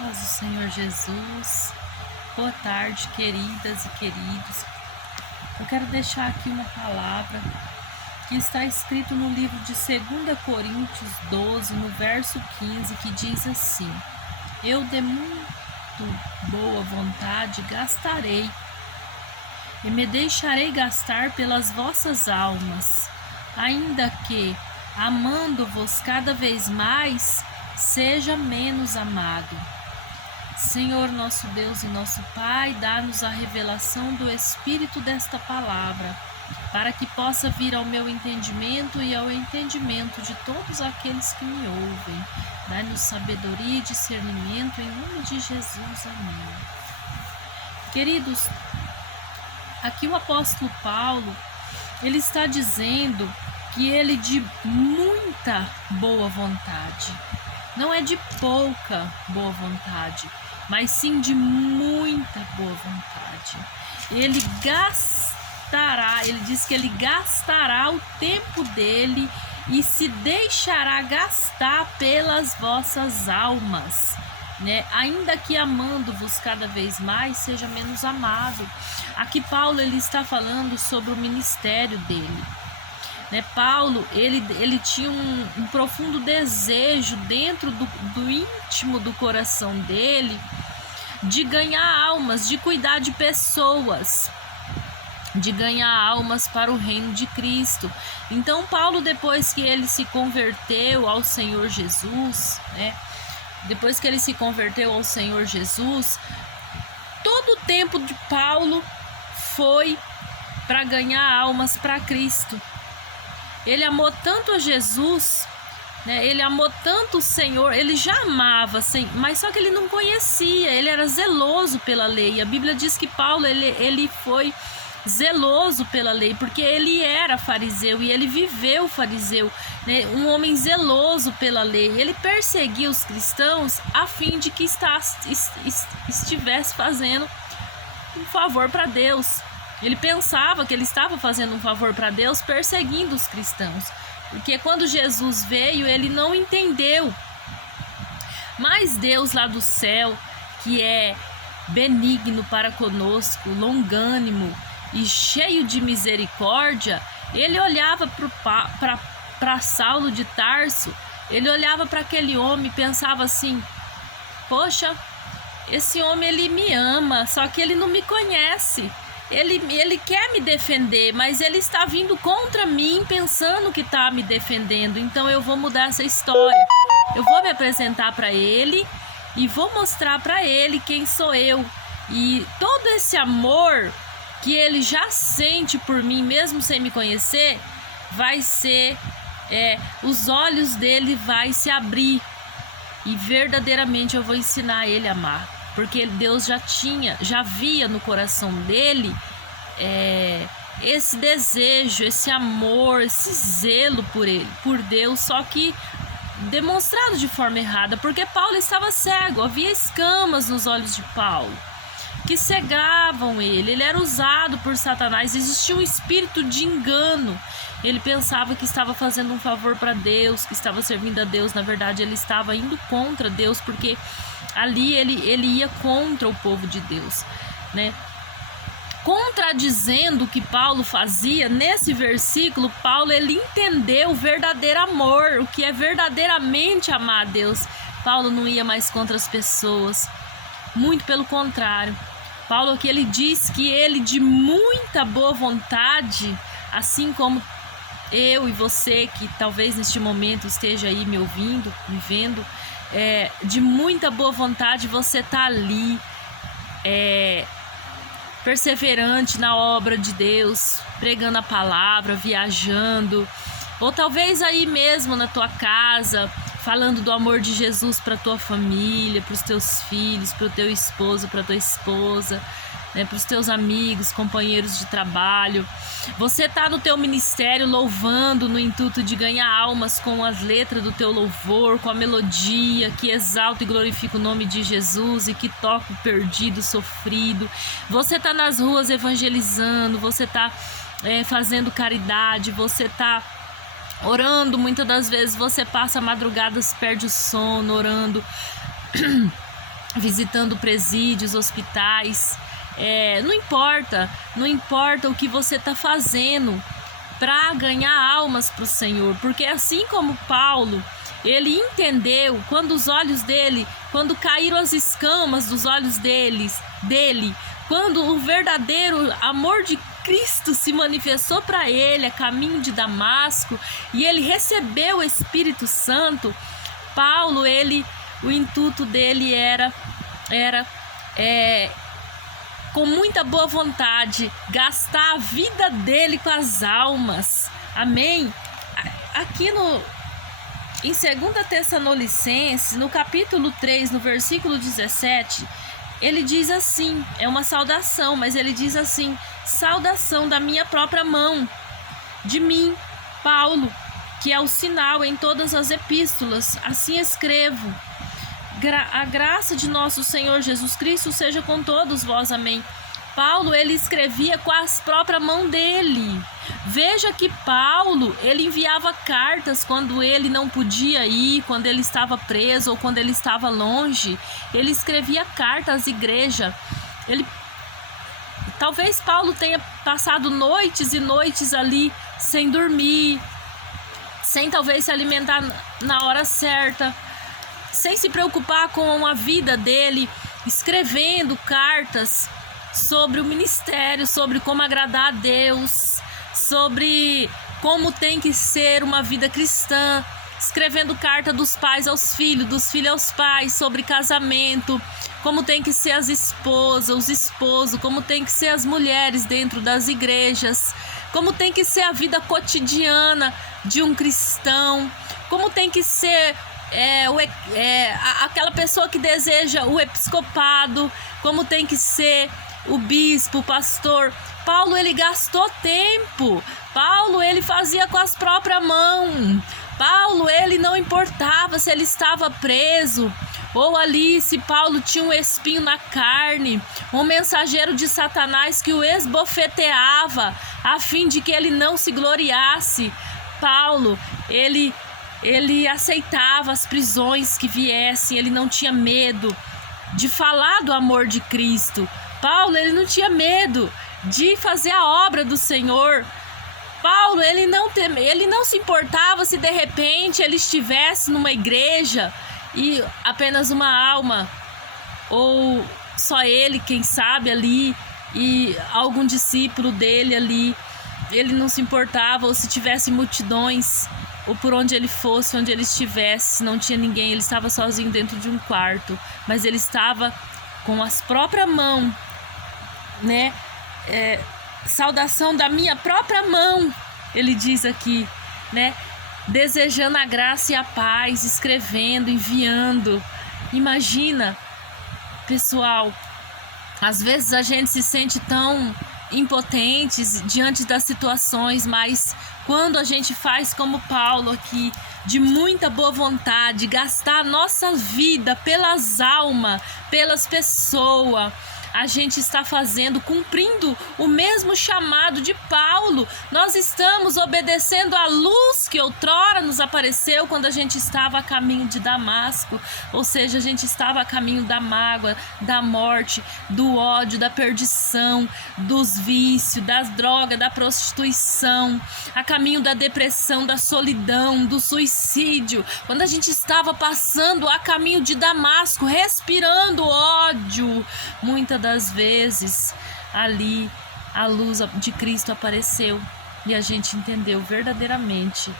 Paz do Senhor Jesus. Boa tarde, queridas e queridos. Eu quero deixar aqui uma palavra que está escrito no livro de 2 Coríntios 12, no verso 15, que diz assim: Eu de muito boa vontade gastarei, e me deixarei gastar pelas vossas almas, ainda que, amando-vos cada vez mais, seja menos amado. Senhor, nosso Deus e nosso Pai, dá-nos a revelação do Espírito desta palavra, para que possa vir ao meu entendimento e ao entendimento de todos aqueles que me ouvem. Dá-nos sabedoria e discernimento, em nome de Jesus. Amém. Queridos, aqui o apóstolo Paulo, ele está dizendo que ele de muita boa vontade, não é de pouca boa vontade, mas sim de muita boa vontade. Ele diz que ele gastará o tempo dele e se deixará gastar pelas vossas almas, né? Ainda que amando-vos cada vez mais, seja menos amado. Aqui Paulo ele está falando sobre o ministério dele. Paulo, ele tinha um profundo desejo dentro do íntimo do coração dele de ganhar almas, de cuidar de pessoas, de ganhar almas para o reino de Cristo. Então Paulo, depois que ele se converteu ao Senhor Jesus, depois que ele se converteu ao Senhor Jesus, todo o tempo de Paulo foi para ganhar almas para Cristo. Ele amou tanto a Jesus, ele amou tanto o Senhor, ele já amava, mas só que ele não conhecia, ele era zeloso pela lei. A Bíblia diz que Paulo ele foi zeloso pela lei, porque ele era fariseu e ele viveu fariseu, um homem zeloso pela lei. Ele perseguia os cristãos a fim de que estivesse fazendo um favor para Deus. Ele pensava que ele estava fazendo um favor para Deus perseguindo os cristãos, porque quando Jesus veio, ele não entendeu. Mas Deus lá do céu, que é benigno para conosco, longânimo e cheio de misericórdia, ele olhava para Saulo de Tarso, ele olhava para aquele homem e pensava assim: poxa, esse homem ele me ama, só que ele não me conhece. Ele quer me defender, mas ele está vindo contra mim pensando que está me defendendo. Então eu vou mudar essa história. Eu vou me apresentar para ele e vou mostrar para ele quem sou eu. E todo esse amor que ele já sente por mim, mesmo sem me conhecer, vai ser... os olhos dele vai se abrir. E verdadeiramente eu vou ensinar ele a amar. Porque Deus já via no coração dele esse desejo, esse amor, esse zelo por Deus, só que demonstrado de forma errada, porque Paulo estava cego, havia escamas nos olhos de Paulo que cegavam ele era usado por Satanás, existia um espírito de engano. Ele pensava que estava fazendo um favor para Deus, que estava servindo a Deus. Na verdade, ele estava indo contra Deus, porque ali ele ia contra o povo de Deus, Contradizendo o que Paulo fazia, nesse versículo, Paulo ele entendeu o verdadeiro amor, o que é verdadeiramente amar a Deus. Paulo não ia mais contra as pessoas, muito pelo contrário. Paulo aqui ele diz que ele de muita boa vontade, assim como eu e você que talvez neste momento esteja aí me ouvindo, me vendo, de muita boa vontade você tá ali, perseverante na obra de Deus, pregando a palavra, viajando, ou talvez aí mesmo na tua casa, falando do amor de Jesus para tua família, para os teus filhos, para o teu esposo, para tua esposa, para os teus amigos, companheiros de trabalho. Você está no teu ministério louvando no intuito de ganhar almas com as letras do teu louvor, com a melodia que exalta e glorifica o nome de Jesus e que toca o perdido, o sofrido. Você está nas ruas evangelizando, você está fazendo caridade, você está orando. Muitas das vezes você passa madrugadas, perde o sono orando. visitando presídios, hospitais. Não importa o que você está fazendo para ganhar almas para o Senhor, porque assim como Paulo, ele entendeu quando caíram as escamas dos olhos dele, quando o verdadeiro amor de Cristo se manifestou para ele a caminho de Damasco e ele recebeu o Espírito Santo. Paulo, o intuito dele era com muita boa vontade gastar a vida dele com as almas. Amém? Aqui em 2 Tessalonicenses, no capítulo 3, no versículo 17, ele diz assim, é uma saudação, mas ele diz assim: saudação da minha própria mão, de mim, Paulo, que é o sinal em todas as epístolas, assim escrevo. A graça de nosso Senhor Jesus Cristo seja com todos vós, amém. Paulo, ele escrevia com as próprias mãos dele. Veja que Paulo, ele enviava cartas quando ele não podia ir, quando ele estava preso ou quando ele estava longe. Ele escrevia cartas às igrejas. Talvez Paulo tenha passado noites e noites ali sem dormir, sem talvez se alimentar na hora certa, sem se preocupar com a vida dele, escrevendo cartas sobre o ministério, sobre como agradar a Deus, sobre como tem que ser uma vida cristã, escrevendo carta dos pais aos filhos, dos filhos aos pais, sobre casamento, como tem que ser as esposas, os esposos, como tem que ser as mulheres dentro das igrejas, como tem que ser a vida cotidiana de um cristão, como tem que ser aquela pessoa que deseja o episcopado, como tem que ser o bispo, o pastor. Paulo, ele gastou tempo. Paulo, ele fazia com as próprias mãos. Paulo, ele não importava se ele estava preso ou ali, se Paulo tinha um espinho na carne, um mensageiro de Satanás que o esbofeteava a fim de que ele não se gloriasse. Paulo, ele aceitava as prisões que viessem, ele não tinha medo de falar do amor de Cristo. Paulo, ele não tinha medo de fazer a obra do Senhor. Paulo, ele não se importava se de repente ele estivesse numa igreja e apenas uma alma, ou só ele, quem sabe, ali, e algum discípulo dele ali. Ele não se importava, ou se tivesse multidões, ou por onde ele fosse, onde ele estivesse, se não tinha ninguém, ele estava sozinho dentro de um quarto, mas ele estava com as próprias mãos, né? Saudação da minha própria mão, ele diz aqui, né? Desejando a graça e a paz, escrevendo, enviando. Imagina, pessoal, às vezes a gente se sente tão impotentes diante das situações, mas quando a gente faz como Paulo aqui, de muita boa vontade, gastar a nossa vida pelas almas, pelas pessoas, a gente está cumprindo o mesmo chamado de Paulo. Nós estamos obedecendo a luz que outrora nos apareceu quando a gente estava a caminho de Damasco, ou seja, a gente estava a caminho da mágoa, da morte, do ódio, da perdição, dos vícios, das drogas, da prostituição, a caminho da depressão, da solidão, do suicídio, quando a gente estava passando a caminho de Damasco, respirando ódio. Muitas das vezes ali a luz de Cristo apareceu e a gente entendeu verdadeiramente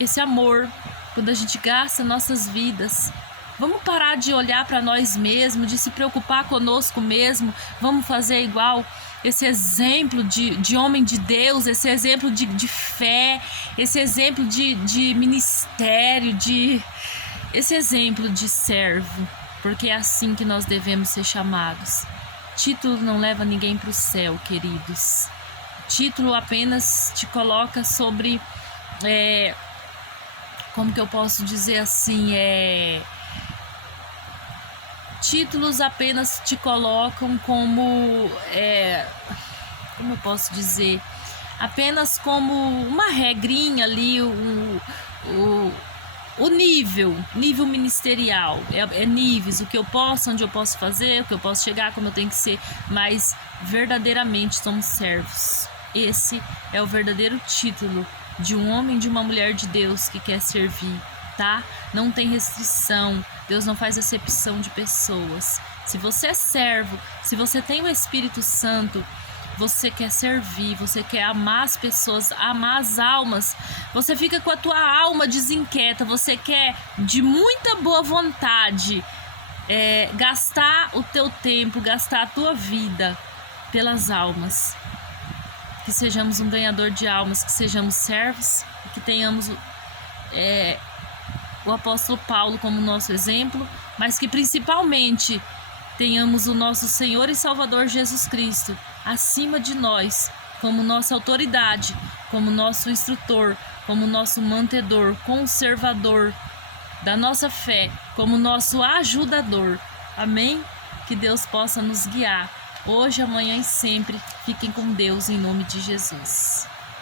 esse amor. Quando a gente gasta nossas vidas, vamos parar de olhar para nós mesmos, de se preocupar conosco mesmo. Vamos fazer igual esse exemplo de homem de Deus, esse exemplo de fé, esse exemplo de ministério, esse exemplo de servo, porque é assim que nós devemos ser chamados. Título não leva ninguém para o céu, queridos. Título apenas te coloca sobre, como que eu posso dizer assim, títulos apenas te colocam como, como eu posso dizer, apenas como uma regrinha ali, o nível ministerial, é níveis, o que eu posso, onde eu posso fazer, o que eu posso chegar, como eu tenho que ser, mas verdadeiramente somos servos. Esse é o verdadeiro título de um homem e de uma mulher de Deus que quer servir, tá? Não tem restrição, Deus não faz acepção de pessoas. Se você é servo, se você tem o Espírito Santo, você quer servir, você quer amar as pessoas, amar as almas, você fica com a tua alma desinquieta, você quer de muita boa vontade gastar o teu tempo, gastar a tua vida pelas almas. Que sejamos um ganhador de almas, que sejamos servos, que tenhamos o apóstolo Paulo como nosso exemplo, mas que principalmente tenhamos o nosso Senhor e Salvador Jesus Cristo acima de nós, como nossa autoridade, como nosso instrutor, como nosso mantedor, conservador da nossa fé, como nosso ajudador. Amém? Que Deus possa nos guiar hoje, amanhã e sempre. Fiquem com Deus em nome de Jesus.